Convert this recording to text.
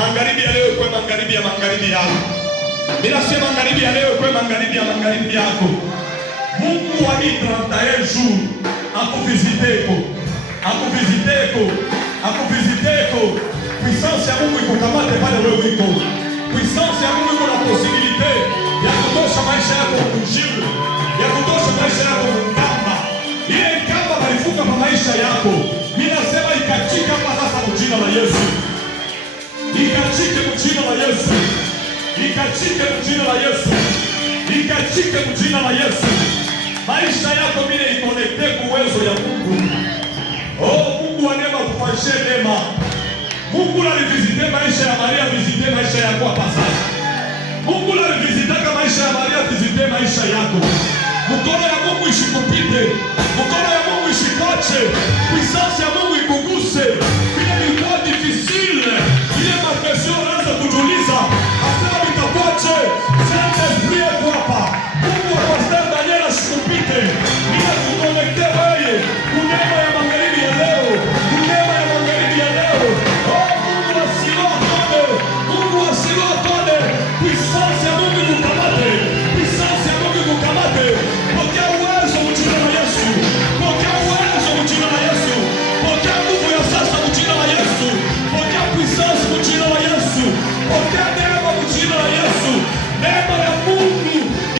Magharibi ya leo kwa magharibi ya magharibi yako. Ninasema magharibi ya leo kwa magharibi ya magharibi yako. Mungu wa 31 jours akuvisiteko. Akuvisiteko. Puissance ya Mungu ikukamate pale wewe uko. Puissance ya Mungu iko na possibilité ya kutosha maisha yako kujibu. Ya kutosha maisha yako kukamba. Ile kamba balifuka kwa maisha yako. Ninasema ikachika hapa sasa kwa jina la Yesu. Ikachike kwa jina la Yesu. Ikachike kwa jina la Yesu. Ikachike kwa jina la Yesu. Maisha yako mimi ikonekte kwa uwezo ya Mungu. Oh, Mungu wa neema kufanyishe neema. Mungu alivisite maisha ya Maria, visite maisha yako hapa sasa. Mungu alivisitaka maisha ya Maria, visite maisha yako. Mkono ya Mungu ishikupite. Mkono ya Mungu ishikwache. Puissance ya Mungu ikuguse. Bila ilikuwa difficile.